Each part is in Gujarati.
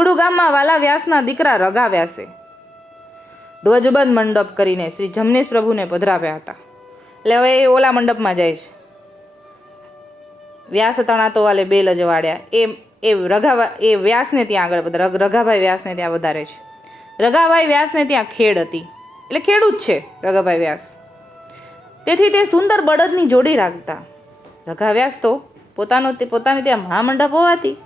બગડુ ગામમાં વાલા વ્યાસના દીકરા રગા વ્યાસે ધ્વજબંધ મંડપ કરીને શ્રી જમનેશ પ્રભુને પધરાવ્યા હતા. એટલે હવે એ ઓલા મંડપમાં જાય છે. વ્યાસ તણાતો વાલે બેલ અજવાડ્યા એ એ રઘા એ વ્યાસને ત્યાં આગળ રઘાભાઈ વ્યાસને ત્યાં વધારે છે. રઘાભાઈ વ્યાસને ત્યાં ખેડ હતી. એટલે ખેડૂત છે રઘાભાઈ વ્યાસ. તેથી તે સુંદર બળદની જોડી રાખતા. રઘા વ્યાસ તો પોતાનો, પોતાને ત્યાં મહામંડપ હોવાથી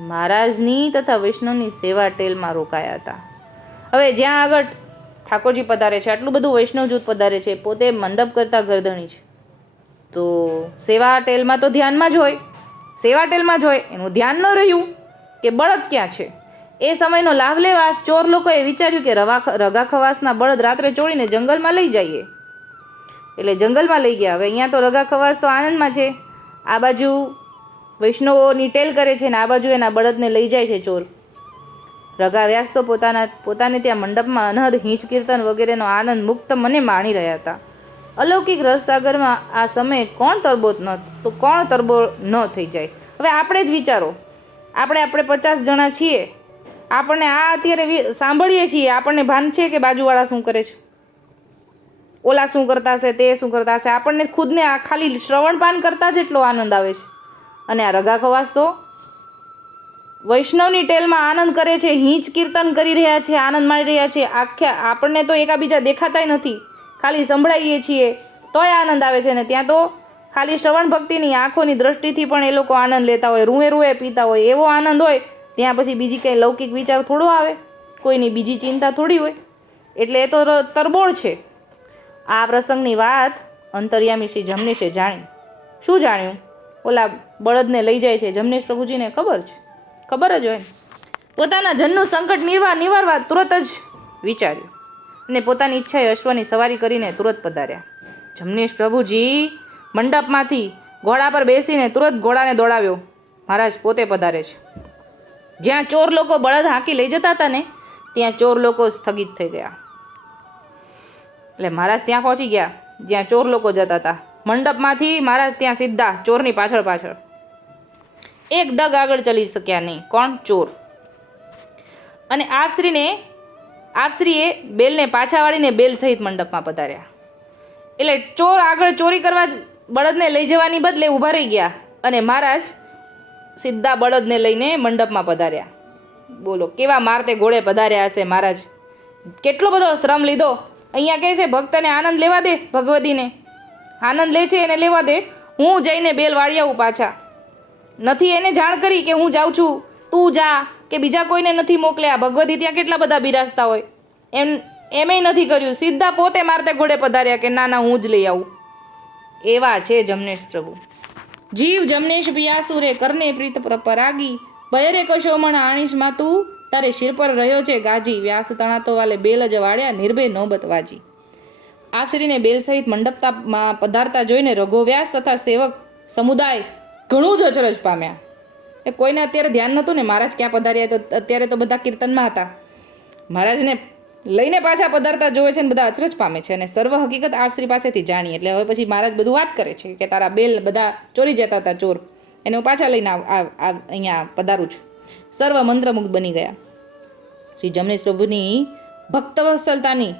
મહારાજની તથા વૈષ્ણવની સેવા ટેલમાં રોકાયા હતા. હવે જ્યાં આગળ ઠાકોરજી પધારે છે, આટલું બધું વૈષ્ણવ જૂથ પધારે છે, પોતે મંડપ કરતા ગરદણી છે. તો સેવા ટેલમાં તો ધ્યાનમાં જ હોય. સેવા ટેલમાં જ હોય. એનું ધ્યાન ન રહ્યું કે બળદ ક્યાં છે? એ સમયનો લાભ લેવા ચોર લોકોએ વિચાર્યું કે રવા રગા ખવાસના બળદ રાત્રે ચોળીને જંગલમાં લઈ જઈએ. એટલે જંગલમાં લઈ ગયા. હવે અહીંયા તો રગા ખવાસ તો આનંદમાં છે. આ બાજુ વૈષ્ણવોની ટેલ કરે છે ને આ બાજુ એના બળદને લઈ જાય છે ચોર. રગા વ્યાસ તો પોતાના, પોતાને ત્યાં મંડપમાં અનહદ હિંચ કીર્તન વગેરેનો આનંદ મુક્ત મને માણી રહ્યા હતા. અલૌકિક રસસાગરમાં આ સમયે કોણ તરબોત ન, તો કોણ તરબો ન થઈ જાય? હવે આપણે જ વિચારો. આપણે આપણે પચાસ જણા છીએ. આપણને આ અત્યારે સાંભળીએ છીએ. આપણને ભાન છે કે બાજુવાળા શું કરે છે? ઓલા શું કરતા હશે, તે શું કરતા હશે? આપણને ખુદને આ ખાલી શ્રવણપાન કરતા જ એટલો આનંદ આવે છે. અને આ રગા ખવાસ તો વૈષ્ણવની ટેલમાં આનંદ કરે છે, હિંચ કીર્તન કરી રહ્યા છે, આનંદ માણી રહ્યા છે. આખ્યા આપણને તો એકાબીજા દેખાતાય નથી. ખાલી સંભળાઈએ છીએ, તોય આનંદ આવે છે. ને ત્યાં તો ખાલી શ્રવણ ભક્તિની આંખોની દ્રષ્ટિથી પણ એ લોકો આનંદ લેતા હોય, રૂએ રૂએ પીતા હોય. એવો આનંદ હોય, ત્યાં પછી બીજી કંઈ લૌકિક વિચાર થોડો આવે. કોઈની બીજી ચિંતા થોડી હોય. એટલે એ તો તરબોળ છે. આ પ્રસંગની વાત અંતર્યામી શ્રી જમનીશે જાણી. શું જાણ્યું? ઓલા બળદને લઈ જાય છે. જમનેશ પ્રભુજીને ખબર છે? ખબર જ હોય પોતાના જનનું સંકટ નિર્વાહ નિવારવા તુરત જ વિચાર્યું અને પોતાની ઈચ્છાએ અશ્વની સવારી કરીને તુરત પધાર્યા. જમનેશ પ્રભુજી મંડપમાંથી ઘોડા પર બેસીને તુરત ઘોડાને દોડાવ્યો. મહારાજ પોતે પધારે છે. જ્યાં ચોર લોકો બળદ હાંકી લઈ જતા હતા ને, ત્યાં ચોર લોકો સ્થગિત થઈ ગયા. એટલે મહારાજ ત્યાં પહોંચી ગયા, જ્યાં ચોર લોકો જતા હતા. મંડપમાંથી મહારાજ ત્યાં સીધા ચોરની પાછળ પાછળ એક ડગ આગળ ચલી શક્યા નહીં. કોણ? ચોર. અને આપશ્રીને, આપશ્રીએ બેલને પાછા વાળીને બેલ સહિત મંડપમાં પધાર્યા. એટલે ચોર આગળ ચોરી કરવા બળદને લઈ જવાની બદલે ઊભા રહી ગયા અને મહારાજ સીધા બળદને લઈને મંડપમાં પધાર્યા. બોલો, કેવા મારતે ઘોડે પધાર્યા હશે મહારાજ? કેટલો બધો શ્રમ લીધો. અહીંયા કહે છે, ભક્તને આનંદ લેવા દે ભગવતીને આનંદ લે છે, એને લેવા દે. હું જઈને બેલ વાળી આવું પાછા. નથી એને જાણ કરી કે હું જાઉં છું. તું જા, કે બીજા કોઈને નથી મોકલ્યા. ભગવતી ત્યાં કેટલા બધા બિરાજતા હોય. એમ, એમેય નથી કર્યું. સીધા પોતે મારતે ઘોડે પધાર્યા કે ના ના, હું જ લઈ આવું. એવા છે જમનેશ પ્રભુ. જીવ જમનેશ પિયાસુરે કરને પ્રીત પર- પરાગી. બયરે કશોમણ આણીશમાં તું. તારે શિર પર રહ્યો છે ગાજી. વ્યાસ તણાતો વાલે બેલ જ વાળ્યા, નિર્ભય નોબત વાજી. આપશ્રીને બેલ સહિત મંડપતામાં પધારતા જોઈને રઘો વ્યાસ તથા સેવક સમુદાય ઘણું જ અચરજ પામ્યા. એ કોઈને અત્યારે ધ્યાન નહોતું ને, મહારાજ ક્યાં પધાર્યા તો અત્યારે તો બધા કીર્તનમાં હતા. મહારાજને લઈને પાછા પધારતા જોવે છે ને, બધા અચરજ પામે છે અને સર્વ હકીકત આપશ્રી પાસેથી જાણી એટલે હવે પછી મહારાજ બધું વાત કરે છે કે તારા બેલ બધા ચોરી જતા હતા ચોર. એને હું પાછા લઈને અહીંયા પધારું છું. સર્વ મંત્રમુગ્ધ બની ગયા. શ્રી જમનેશ પ્રભુની ભક્તવત્સલતાની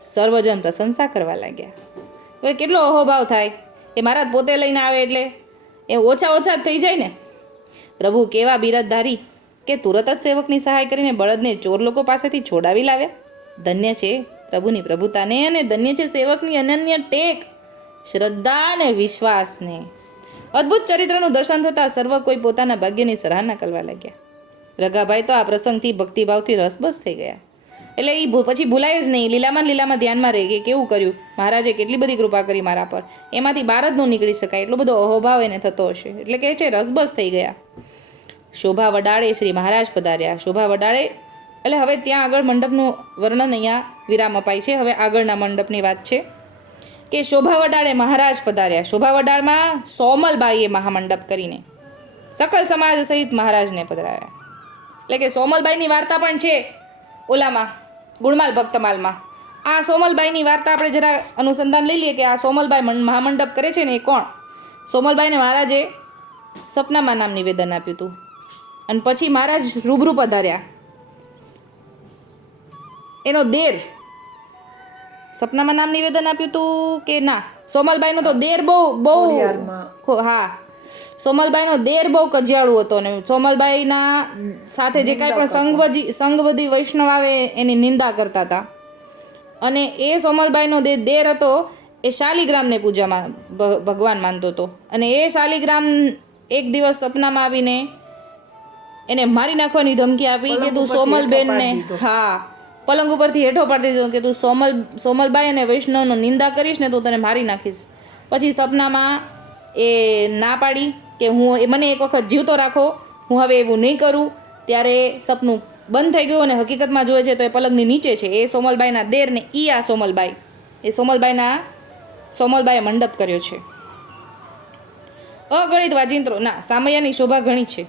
સર્વજન પ્રશંસા કરવા લાગ્યા. હવે કેટલો અહોભાવ થાય? એ મહારાજ પોતે લઈને આવે એટલે એ ઓછા ઓછા જ થઈ જાય ને. પ્રભુ કેવા બિરદધારી કે તુરત જ સેવકની સહાય કરીને બળદને ચોર લોકો પાસેથી છોડાવી લાવ્યા. ધન્ય છે પ્રભુની પ્રભુતાને અને ધન્ય છે સેવકની અનન્ય ટેક. શ્રદ્ધા અને વિશ્વાસને. અદ્ભુત ચરિત્રનું દર્શન થતાં સર્વ કોઈ પોતાના ભાગ્યની સરાહના કરવા લાગ્યા. રગાભાઈ તો આ પ્રસંગથી ભક્તિભાવથી રસબસ થઈ ગયા. એટલે એ પછી ભૂલાય જ નહીં. લીલામાં લીલામાં ધ્યાનમાં રહી કે કેવું કર્યું? મહારાજે કેટલી બધી કૃપા કરી મારા પર. એમાંથી બહાર જ ન નીકળી શકાય. એટલો બધો અહોભાવ એને થતો હશે. એટલે કે છે, રસબસ થઈ ગયા. શોભા વડાળે શ્રી મહારાજ પધાર્યા. શોભા વડાળે, એટલે હવે ત્યાં આગળ મંડપનું વર્ણન અહીંયા વિરામ અપાય છે. હવે આગળના મંડપની વાત છે. કે શોભા વડાળે મહારાજ પધાર્યા. શોભા વડાળમાં સોમલબાઈએ મહામંડપ કરીને સકલ સમાજ સહિત મહારાજને પધરાવ્યા. એટલે કે સોમલબાઈની વાર્તા પણ છે ઓલામાં. ગુણમાલ ભક્તમાલમાં આ સોમલબાઈની વાર્તા આપણે જરા અનુસંધાન લઈ લઈએ કે આ સોમલબાઈ મહામંડપ કરે છે ને એ કોણ? સોમલબાઈને મહારાજે સપનામાં નામ નિવેદન આપ્યું હતું. અને પછી મહારાજ રૂબરૂ પધાર્યા. એનો દેર. સપનામાં નામ નિવેદન આપ્યું હતું કે ના? સોમલબાઈનો તો દેર બહુ બહુ હા. સોમલબાઈનો દેર બહુ કજિયાળું હતો ને સોમલબાઈના સાથે જે કાંઈ પણ સંઘવજી સંઘવધી વૈષ્ણવ આવે એની નિંદા કરતા હતા. અને એ સોમલબાઈનો જે દેર હતો એ શાલિગ્રામને પૂજામાં ભગવાન માનતો હતો. અને એ શાલિગ્રામ એક દિવસ સપનામાં આવીને એને મારી નાખવાની ધમકી આપી કે તું સોમલબેનને. હા પલંગ ઉપરથી હેઠો પાડી દીધો કે તું સોમલ સોમલબાઈ અને વૈષ્ણવનો નિંદા કરીશ ને તો તને મારી નાખીશ. પછી સપનામાં એ ના પાડી કે હું મને એક વખત જીવતો રાખો, હું હવે એવું નહીં કરું. ત્યારે સપનું બંધ થઈ ગયું અને હકીકતમાં જોઈએ છે તો એ પલંગની નીચે છે. એ સોમલબાઈના દેર ને ઈ આ સોમલબાઈ. એ સોમલબાઈના સોમલબાઈએ મંડપ કર્યો છે. અગણિત વાજિંત્રો, ના, સામૈયાની શોભા ઘણી છે.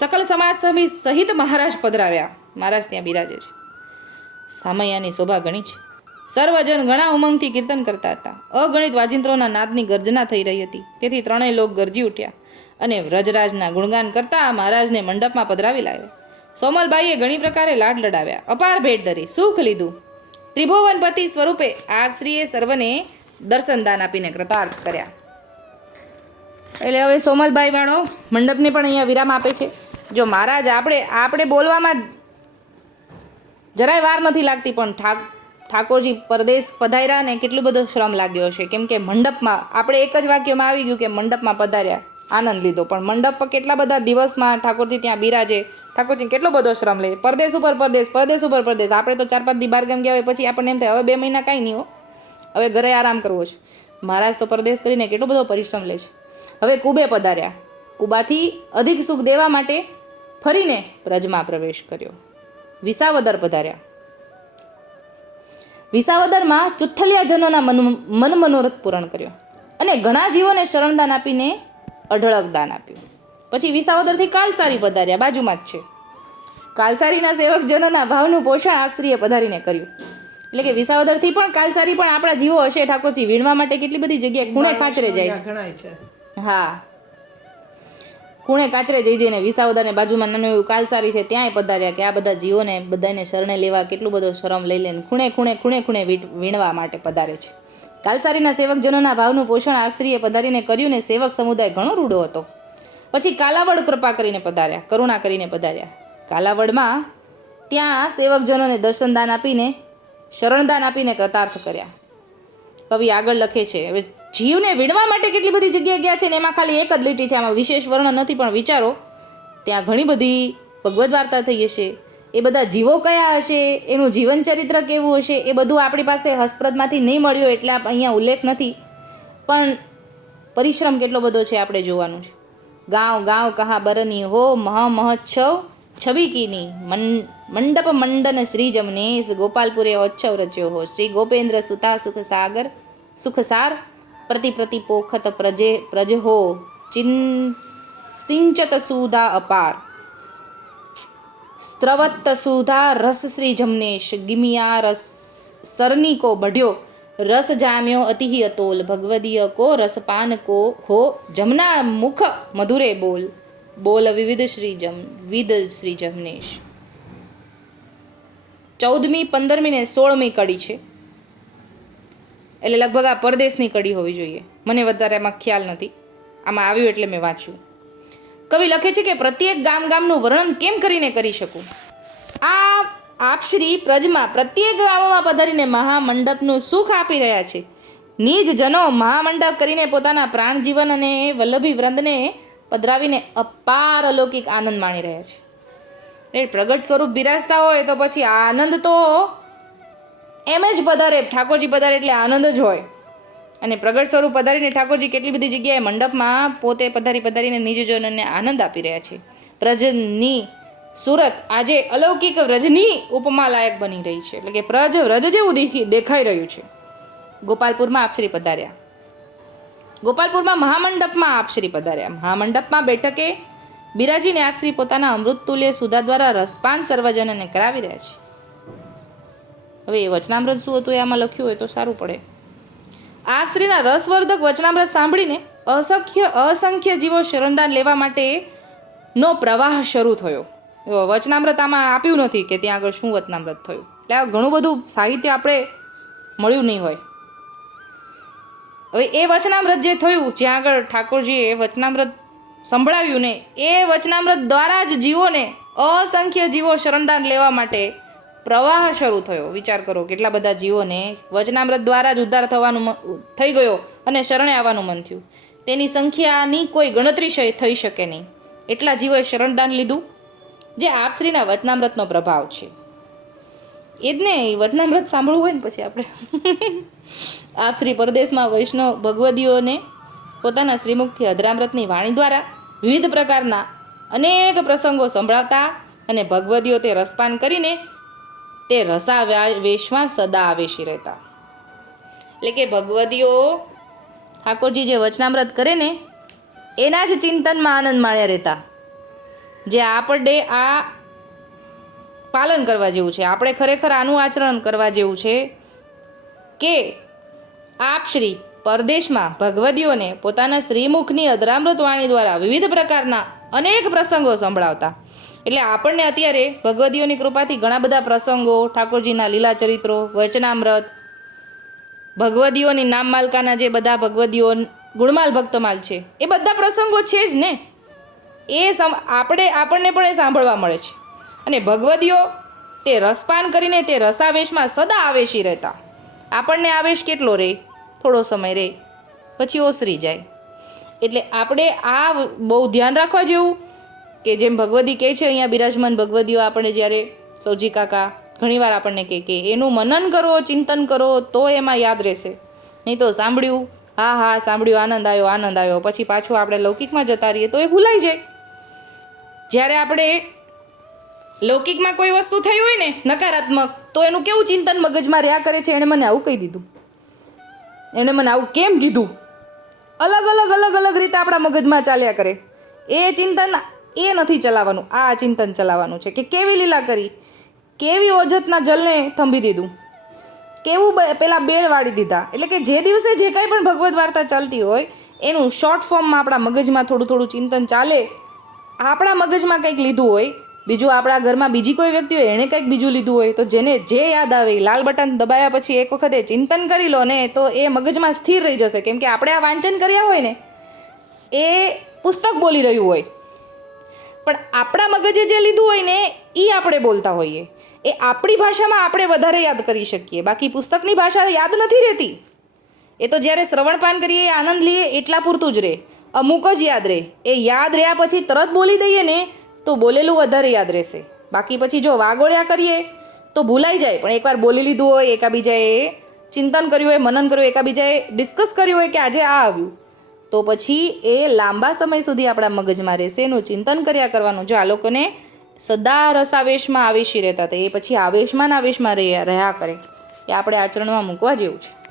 સકલ સમાજ સમી સહિત મહારાજ પધરાવ્યા. મહારાજ ત્યાં બિરાજે છે. સામૈયાની શોભા ઘણી છે. સર્વજન ઘણા ઉમંગથી કીર્તન કરતા હતા. અગણિત વાજિંત્રોના નાદની ગર્જના થઈ રહી હતી. તેથી ત્રણેય લોક ગરજી ઉઠ્યા અને વ્રજરાજના ગુણગાન કરતા મહારાજને મંડપમાં પધરાવી લાવ્યા. સોમલબાઈએ ઘણી પ્રકારે લાડ લડાવ્યા. અપાર ભેટ ધરી, સુખ લીધું. ત્રિભુવનપતિ સ્વરૂપે આપશ્રીએ સર્વને દર્શનદાન આપીને કૃતાર્થ કર્યા. એટલે હવે સોમલબાઈ વાળો મંડપને પણ અહીંયા વિરામ આપે છે. જો મહારાજ આપણે આપણે બોલવામાં જરાય વાર નથી લાગતી, પણ ઠાક ઠાકોરજી પરદેશ પધાર્યા ને કેટલો બધો શ્રમ લાગ્યો છે કેમ કે મંડપમાં, આપણે એક જ વાક્યમાં આવી ગયું કે મંડપમાં પધાર્યા, આનંદ લીધો. પણ મંડપ કેટલા બધા દિવસમાં ઠાકોરજી ત્યાં બિરાજે ઠાકોરજી કેટલો બધો શ્રમ લે? પરદેશ ઉપર પરદેશ પરદેશ ઉપર પરદેશ. આપણે તો ચાર પાંચ દી બાર ગામ ગયા હોય, પછી આપણને એમ થાય, હવે બે મહિના કાંઈ નહીં હો. હવે ઘરે આરામ કરવો છે. મહારાજ તો પરદેશ કરીને કેટલો બધો પરિશ્રમ લે છે. હવે કુબે પધાર્યા. કુબાથી અધિક સુખ દેવા માટે ફરીને પ્રજમાં પ્રવેશ કર્યો. વિસાવદર પધાર્યા. વિસાવદરમાં ચુથલિયાજનોના મન મન મનોરથ પૂરણ કર્યો અને ઘણા જીવોને શરણદાન આપીને અઢળક દાન આપ્યું. પછી વિસાવદરથી કાલસારી પધાર્યા બાજુમાં જ છે. કાલસારીના સેવકજનોના ભાવનું પોષણ આપશ્રીએ પધારીને કર્યું. એટલે કે વિસાવદરથી પણ કાલસારી પણ આપણા જીવો હશે ઠાકોરજી. વીણવા માટે કેટલી બધી જગ્યાએ ખૂણે ખાચરે જાય છે. હા. ખૂણે કાચરે જઈ જઈને વિસાવદરને બાજુમાં નાનું એવું કાલસારી છે ત્યાંય પધાર્યા કે આ બધા જીવોને બધાને શરણે લેવા કેટલું બધો શરમ લઈ લઈને ખૂણે ખૂણે ખૂણે ખૂણે વીણવા માટે પધારે છે. કાલસારીના સેવકજનોના ભાવનું પોષણ આપશ્રીએ પધારીને કર્યું ને સેવક સમુદાય ઘણો રૂડો હતો. પછી કાલાવડ કૃપા કરીને પધાર્યા, કરુણા કરીને પધાર્યા. કાલાવડમાં ત્યાં સેવકજનોને દર્શનદાન આપીને શરણદાન આપીને કૃતાર્થ કર્યા. કવિ આગળ લખે છે, હવે જીવને વીણવા માટે કેટલી બધી જગ્યાએ ગયા છે ને એમાં ખાલી એક જ લીટી છે, આમાં વિશેષ વર્ણન નથી, પણ વિચારો, ત્યાં ઘણી બધી ભગવદ્ વાર્તા થઈ હશે. એ બધા જીવો કયા હશે, એનું જીવન ચરિત્ર કેવું હશે, એ બધું આપણી પાસે હસ્પ્રદમાંથી નહીં મળ્યું એટલે અહીંયા ઉલ્લેખ નથી. પણ પરિશ્રમ કેટલો બધો છે આપણે જોવાનું છે. ગાંવ ગાંવ કહા બરની હો, મહ મહોત્સવ છબી કીની. મંડપ મંડન શ્રી જમનેશ ગોપાલપુરે ઓત્સવ રચ્યો હો. શ્રી ગોપેન્દ્ર સુતા સુખ સાગર સુખસાર પ્રતિ પ્રતિ પોખત પ્રજે પ્રજ હો ચિન સિંચત સુધા અપાર. સ્ત્રવત સુધા રસ શ્રી જમનેશ, ગિમિયા રસ સરની કો બઢ્યો, રસ જામ્યો અતિહિ અતોલ, ભગવદીય કો રસપાન કો હો, જમના મુખ મધુરે બોલ. બોલ વિવિધ શ્રી જમ, વિદ શ્રી જમનેશ. ચૌદમી પંદરમી ને સોળમી કડી છે. એટલે લગભગ આ પરદેશની કડી હોવી જોઈએ. મને વધારે એમાં ખ્યાલ નથી. આમાં આવ્યું એટલે મેં વાંચ્યું. કવિ લખે છે કે પ્રત્યેક ગામ ગામનું વર્ણન કેમ કરીને કરી શકું? આ આપશ્રી પ્રજમાં પ્રત્યેક ગામોમાં પધારીને મહામંડપનું સુખ આપી રહ્યા છે. નિજ જનો મહામંડપ કરીને પોતાના પ્રાણ જીવન અને વલ્લભી વ્રંદને પધરાવીને અપાર અલૌકિક આનંદ માણી રહ્યા છે. પ્રગટ સ્વરૂપ બિરાજતા હોય તો પછી આનંદ તો એમ જ પધારે. ઠાકોરજી પધારે એટલે આનંદ જ હોય. અને પ્રગટ સ્વરૂપ પધારીને ઠાકોરજી કેટલી બધી જગ્યાએ મંડપમાં પોતે પધારી પધારીને નિજજનોને આનંદ આપી રહ્યા છે. પ્રજની સુરત આજે અલૌકિક વ્રજની ઉપમા લાયક બની રહી છે. એટલે કે પ્રજ વ્રજ જેવું દેખી દેખાઈ રહ્યું છે. ગોપાલપુરમાં આપશ્રી પધાર્યા. ગોપાલપુરમાં મહામંડપમાં આપશ્રી પધાર્યા. મહામંડપમાં બેઠકે બિરાજીને આપશ્રી પોતાના અમૃત તુલ્ય સુધા દ્વારા રસપાન સર્વજનને કરાવી રહ્યા છે. હવે એ વચનામૃત શું હતું એ આમાં લખ્યું હોય તો સારું પડે. આ શ્રીના રસવર્ધક વચનામૃત સાંભળીને અસંખ્ય અસંખ્ય જીવો શરણદાન લેવા માટે નો પ્રવાહ શરૂ થયો. વચનામૃત આમાં આપ્યું નથી કે ત્યાં આગળ શું વચનામૃત થયું. એટલે આ ઘણું બધું સાહિત્ય આપણે મળ્યું નહીં હોય. હવે એ વચનામૃત જે થયું, જ્યાં આગળ ઠાકોરજીએ વચનામૃત સંભળાવ્યું ને, એ વચનામૃત દ્વારા જ જીવોને અસંખ્ય જીવો શરણદાન લેવા માટે પ્રવાહ શરૂ થયો. વિચાર કરો, કેટલા બધા જીવોને વચનામૃત દ્વારા જ ઉદ્ધાર થવાનું થઈ ગયો અને શરણે આવવાનું મન થયું. તેની સંખ્યાની કોઈ ગણતરી થઈ શકે નહીં. એટલા જીવોએ શરણદાન લીધું, જે આપશ્રીના વચનામૃતનો પ્રભાવ છે. એ જ ને વચનામૃત સાંભળવું હોય ને પછી આપણે. આપશ્રી પરદેશમાં વૈષ્ણવ ભગવદીઓને પોતાના શ્રીમુખથી અધરામૃતની વાણી દ્વારા વિવિધ પ્રકારના અનેક પ્રસંગો સંભળાવતા અને ભગવદીઓ તે રસપાન કરીને તે રસા વેશમાં સદા આવેશી રહેતા. એટલે કે ભગવદીઓ ઠાકોરજી જે વચનામ્રત કરે ને, એના જ ચિંતનમાં આનંદ માણ્યા રહેતા. જે આપણે આ પાલન કરવા જેવું છે, આપણે ખરેખર આનું આચરણ કરવા જેવું છે કે આપ શ્રી પરદેશમાં ભગવદીઓને પોતાના શ્રીમુખની અધરામૃત વાણી દ્વારા વિવિધ પ્રકારના અનેક પ્રસંગો સંભળાવતા. એટલે આપણને અત્યારે ભગવદીઓની કૃપાથી ઘણા બધા પ્રસંગો, ઠાકોરજીના લીલા ચરિત્રો, વચનામૃત, ભગવદીઓની નામ માલકાના જે બધા ભગવદીઓ, ગુણમાલ ભક્તમાલ છે, એ બધા પ્રસંગો છે જ ને? એ આપણે, આપણને પણ એ સાંભળવા મળે છે. અને ભગવદીઓ તે રસપાન કરીને તે રસાવેશમાં સદા આવેશી રહેતા. આપણને આવેશ કેટલો રહે થોડો સમય રહે પછી ઓસરી જાય. એટલે આપણે આ બહુ ધ્યાન રાખવા જેવું કે જેમ ભગવદી કહે છે, અહીંયા બિરાજમાન ભગવદીઓ આપણે જ્યારે સૌજી કાકા ઘણીવાર આપણને કહે કે એનું મનન કરો, ચિંતન કરો, તો એમાં યાદ રહેશે. નહીં તો સાંભળ્યું, હા હા, સાંભળ્યું, આનંદ આવ્યો આનંદ આવ્યો. પછી પાછું આપણે લૌકિકમાં જતા રહીએ તો એ ભૂલાઈ જાય. જ્યારે આપણે લૌકિકમાં કોઈ વસ્તુ થઈ હોય ને, નકારાત્મક, તો એનું કેવું ચિંતન મગજમાં રહ્યા કરે છે, એણે મને આવું કહી દીધું. એણે મને આવું કેમ કીધું? અલગ અલગ અલગ અલગ રીતે આપણા મગજમાં ચાલ્યા કરે. એ ચિંતન એ નથી ચલાવવાનું. આ ચિંતન ચલાવવાનું છે કે કેવી લીલા કરી? કેવી ઓજતના જલને થંભી દીધું? કેવું પેલા બેળ વાળી દીધા? એટલે કે જે દિવસે જે કાંઈ પણ ભગવદ્ વાર્તા ચાલતી હોય, એનું શોર્ટ ફોર્મમાં આપણા મગજમાં થોડું થોડું ચિંતન ચાલે. આપણા મગજમાં કંઈક લીધું હોય, બીજું આપણા ઘરમાં બીજી કોઈ વ્યક્તિ હોય, એણે કંઈક બીજું લીધું હોય, તો જેને જે યાદ આવે લાલ બટન દબાયા પછી એક વખતે ચિંતન કરી લો ને, તો એ મગજમાં સ્થિર રહી જશે. કેમ કે આપણે આ વાંચન કર્યા હોય ને, એ પુસ્તક બોલી રહ્યું હોય. પણ આપણા મગજે જે લીધું હોય ને એ આપણે બોલતા હોઈએ. એ આપણી ભાષામાં આપણે વધારે યાદ કરી શકીએ. બાકી પુસ્તકની ભાષા યાદ નથી રહેતી. એ તો જ્યારે શ્રવણપાન કરીએ આનંદ લઈએ એટલા પૂરતું જ રહે અમુક જ યાદ રહે એ યાદ રહ્યા પછી તરત બોલી દઈએ ને, તો બોલેલું વધારે યાદ રહેશે. બાકી પછી જો વાગોળ્યા કરીએ, તો ભૂલાઈ જાય. પણ એકવાર બોલી લીધું હોય, એકાબીજાએ ચિંતન કર્યું હોય, મનન કર્યું એકાબીજાએ ડિસ્કસ કર્યું હોય કે આજે આ આવ્યું. તો પછી એ લાંબા સમય સુધી આપણા મગજમાં રહેશે, એનું ચિંતન કર્યા કરવાનું. જો આ લોકોને સદા રસાવેશમાં આવેશી રહેતા હતા, એ પછી આવેશમાં ને આવેશમાં રહ્યા રહ્યા કરે. એ આપણે આચરણમાં મૂકવા જેવું છે.